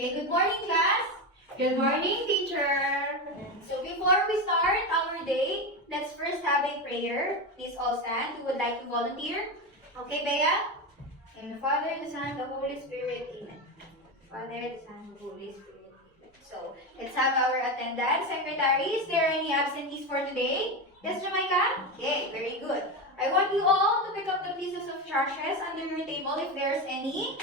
Okay, good morning, class. Good morning, teacher. So before we start our day, let's first have a prayer. Please all stand. Who would like to volunteer? Okay, Bea? In the Father, the Son, the Holy Spirit. Amen. Father, the Son, the Holy Spirit. Amen. So let's have our attendance. Secretary, is there any absentees for today? Yes, Jamaica? Okay, very good. I want you all to pick up the pieces of trashes under your table if there's any.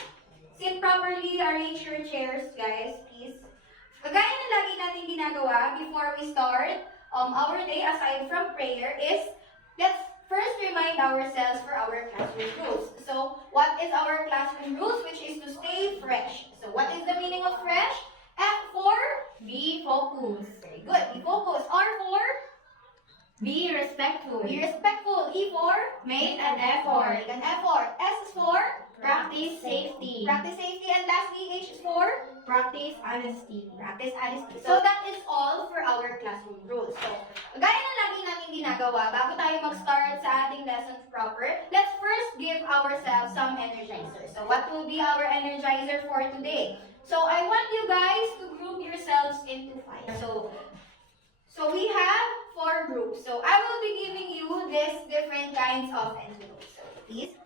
Sit properly, arrange your chairs, guys, please. Kagaya na lagi natin ginagawa before we start our day aside from prayer is, let's first remind ourselves for our classroom rules. So, what is our classroom rules? Which is to stay fresh. So, what is the meaning of fresh? F for? Be focused. Very good. Be focused. R for? Be respectful. Be respectful. E for? Make an effort. Make an effort. S is for? Practice safety. Practice safety. And lastly, H is for? Practice honesty. Practice honesty. So that is all for our classroom rules. So, gaya ng lagi natin ginagawa, bago tayo mag-start sa ating lessons proper, let's first give ourselves some energizer. So what will be our energizer for today? So I want you guys to group yourselves into 5. So we have 4 groups. So I will be giving you these different kinds of envelopes. So please.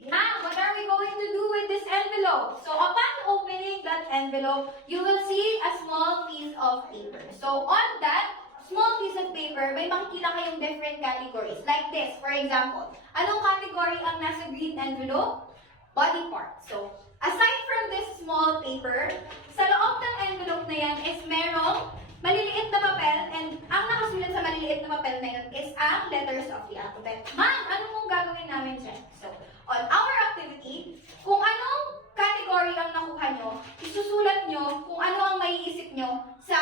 Now, what are we going to do with this envelope? So upon opening that envelope, you will see a small piece of paper. So on that small piece of paper, may makikita kayong different categories. Like this, for example. Anong category ang nasa green envelope? Body part. So, aside from this small paper, sa loob ng envelope na yan is merong maliliit na papel, and ang nakasulat sa maliliit na papel na yun is ang letters of the alphabet. Ma'am, ano mong gagawin namin dyan? So, on our activity, kung anong category ang nakuha nyo, isusulat nyo kung ano ang maiisip nyo sa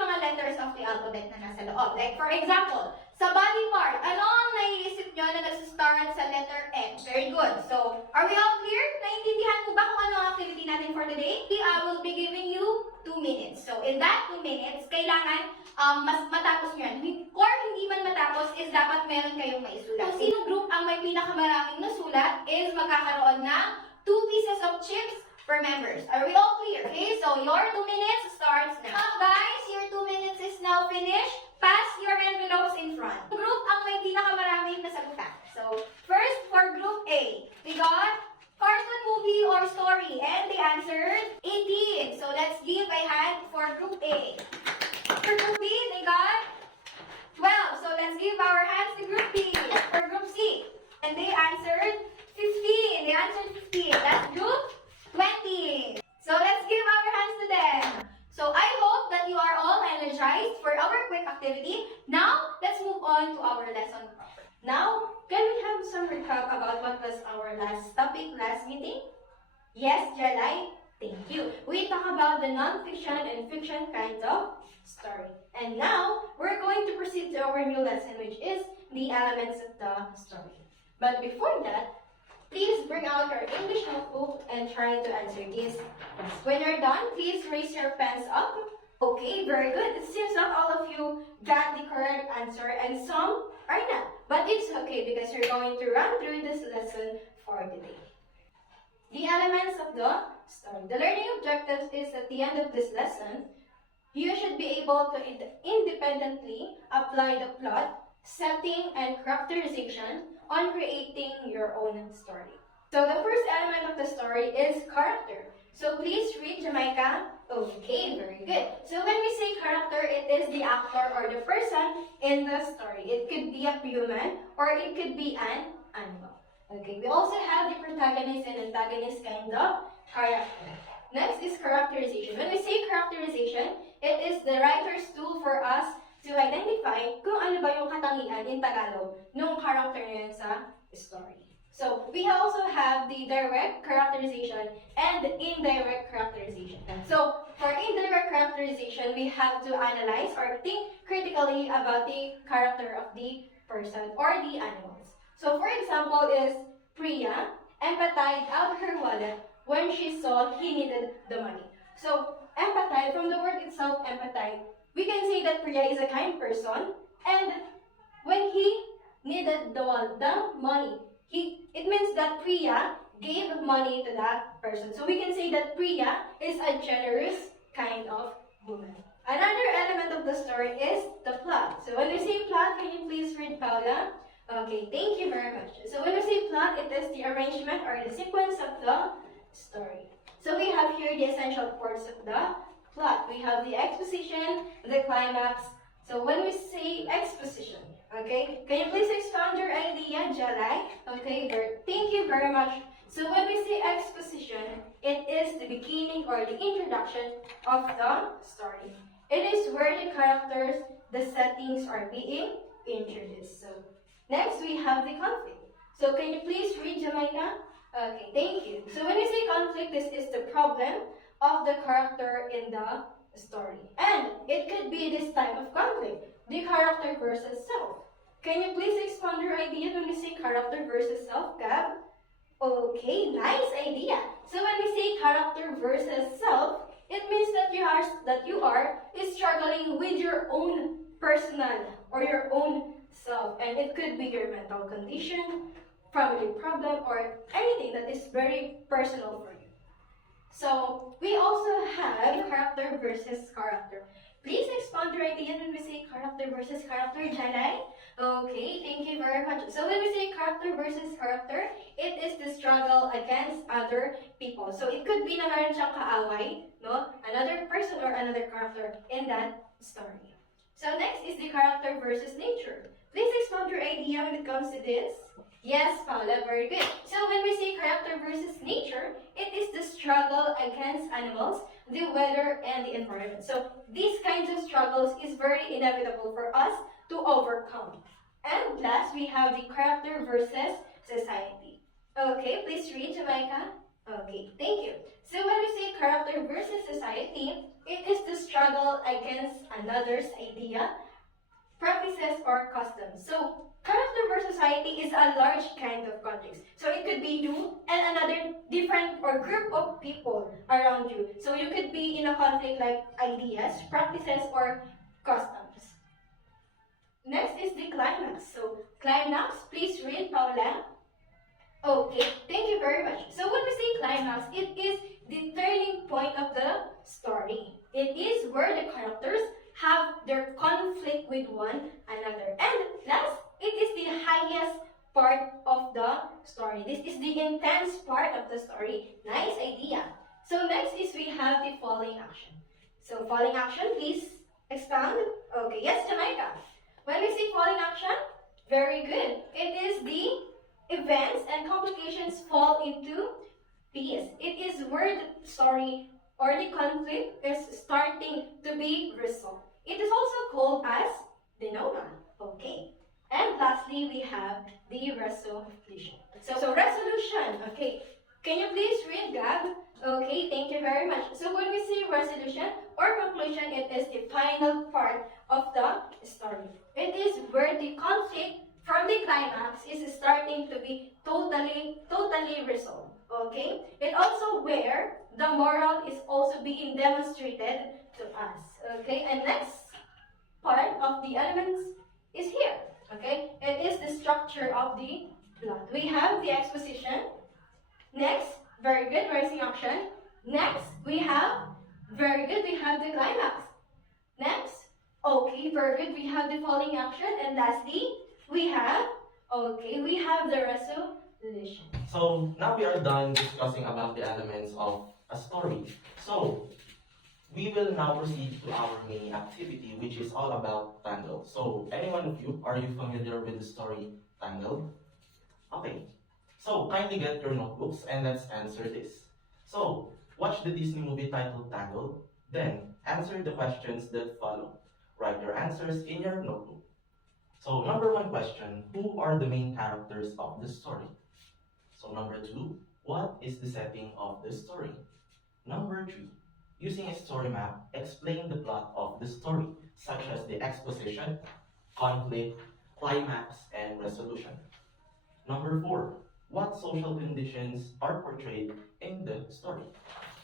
mga letters of the alphabet na nasa loob. Like, for example, sa body part, ano ang naiisip nyo na nasa-start sa letter M? Very good. So, are we all clear? Naintindihan mo ba kung ano ang activity natin for today? I will be giving you 2 minutes. So, in that 2 minutes, kailangan mas matapos nyo yan. Or hindi man matapos is dapat meron kayong maisulat. Kung sino group ang may pinakamaraming nasulat is magkakaroon ng 2 pieces of chips per members. Are we all clear? Okay, so your 2 minutes starts now. Guys, your 2 minutes is now finished. Pass your envelopes in front. Group ang may pinakamaraming nasagutan. So, first for group A, we got cartoon, movie, or story. And they answered 18. So, let's give a hand for group A. For group B, they got 12. So, let's give our hands to group B. For group C, and they answered 15. They answered 15. That's group 20. So, let's give our hands to them. So, I hope that you are all energized for our quick activity. Now, let's move on to our lesson proper. Now, can we have some recap about what was our last topic, last meeting? Yes, Jalai? Thank you. We talked about the non-fiction and fiction kinds of story. And now, we're going to proceed to our new lesson, which is the elements of the story. But before that, please bring out your English notebook and try to answer these questions. When you're done, please raise your pens up. Okay, very good. It seems that all of you got the correct answer and some are not. But it's okay because you're going to run through this lesson for today. The elements of the story. The learning objectives is at the end of this lesson, you should be able to independently apply the plot, setting, and characterization on creating your own story. So the first element of the story is character. So please read, Jamaica. Okay, very good. So when we say character, it is the actor or the person in the story. It could be a human or it could be an animal. Okay, we also have the protagonist and antagonist kind of character. Next is characterization. When we say characterization, it is the writer's tool for us to identify kung ano ba yung katangian in Tagalog nung character na yun sa story. So, we also have the direct characterization and the indirect characterization. So, for indirect characterization, we have to analyze or think critically about the character of the person or the animals. So, for example, is Priya empathized out her wallet when she saw he needed the money. So, empathize, from the word itself, empathize, we can say that Priya is a kind person, and when he needed the money, it means that Priya gave money to that person. So we can say that Priya is a generous kind of woman. Another element of the story is the plot. So when we say plot, can you please read, Paula? Okay, thank you very much. So when we say plot, it is the arrangement or the sequence of the story. So we have here the essential parts of the plot. We have the exposition, the climax. So when we say exposition, okay, can you please expound your idea, Jalai? Okay, thank you very much. So when we say exposition, it is the beginning or the introduction of the story. It is where the characters, the settings are being introduced. So next we have the conflict. So can you please read, Jamaica? Okay, thank you. So when we say conflict, this is the problem of the character in the story. And it could be this type of conflict, the character versus self. Can you please expand your idea when we say character versus self, Gab? Okay, nice idea. So when we say character versus self, it means that you are struggling with your own personal or your own self, and it could be your mental condition, family problem, or anything that is very personal for you. So we also have character versus character. Please expand your idea when we say character versus character, Janai. Okay, thank you very much. So when we say character versus character, it is the struggle against other people. So it could be na meron siyang kaaway, no? Another person or another character in that story. So next is the character versus nature. Please expand your idea when it comes to this. Yes, Paula, very good. So when we say character versus nature, it is the struggle against animals, the weather, and the environment. So these kinds of struggles is very inevitable for us to overcome. And last, we have the character versus society. Okay, please read, Jamaica. Okay, thank you. So when we say character versus society, it is the struggle against another's idea, practices, or customs. So character versus society is a large kind of context. So it could be you and another different or group of people around you. So you could be in a conflict like ideas, practices, or customs. Next is the climax. So climax, please read, Paula. Okay, thank you very much. So when we say climax, it is the turning point of the story. It is where the characters have their conflict with one another. And last, it is the highest part of the story. This is the intense part of the story. Nice idea. So next is we have the falling action. So falling action, please expound. Okay, yes, Jamaica. When we say falling action, very good. It is the events and complications fall into piece. It is where the story or the conflict is starting to be resolved. It is also called as denouement. Okay. And lastly, we have the resolution. So resolution. Okay. Can you please read, Gab? Okay, thank you very much. So when we say resolution or conclusion, it is the final part of the story. It is where the conflict from the climax is starting to be totally resolved. Okay? It also where the moral is also being demonstrated to us. Okay? And next part of the elements is here. Okay? It is the structure of the plot. We have the exposition. Next, very good, rising action. Next, we have, very good, we have the climax. Next, okay, very good, we have the falling action. And lastly, we have the resolution. So now we are done discussing about the elements of a story. So we will now proceed to our main activity, which is all about Tangled. So any one of you, are you familiar with the story Tangled? Okay. So kindly get your notebooks and let's answer this. So watch the Disney movie titled Tangled, then answer the questions that follow. Write your answers in your notebook. So number one question, who are the main characters of the story? So number two, what is the setting of the story? Number three, using a story map, explain the plot of the story, such as the exposition, conflict, climax, and resolution. Number four, what social conditions are portrayed in the story?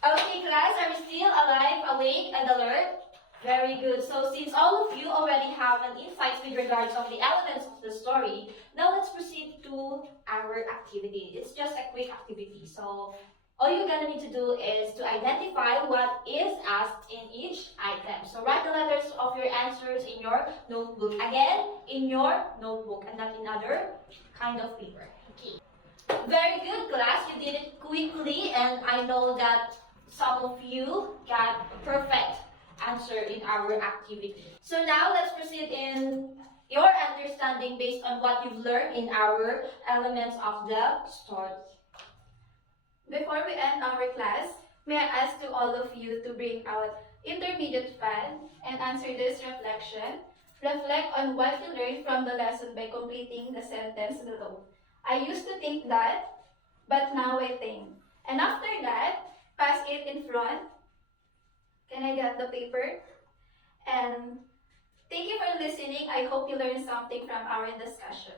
Okay, class, are we still alive, awake, and alert? Very good. So since all of you already have an insight with regards of the elements of the story, now let's proceed to our activity. It's just a quick activity. So all you're gonna need to do is to identify what is asked in each item. So write the letters of your answers in your notebook. Again, in your notebook and not in other kind of paper. Okay. Very good, class. You did it quickly, and I know that some of you got a perfect answer in our activity. So now let's proceed in your understanding based on what you've learned in our elements of the story. Before we end our class, may I ask to all of you to bring out intermediate fan and answer this reflection. Reflect on what you learned from the lesson by completing the sentence below. I used to think that, but now I think. And after that, pass it in front. Can I get the paper? And thank you for listening. I hope you learned something from our discussion.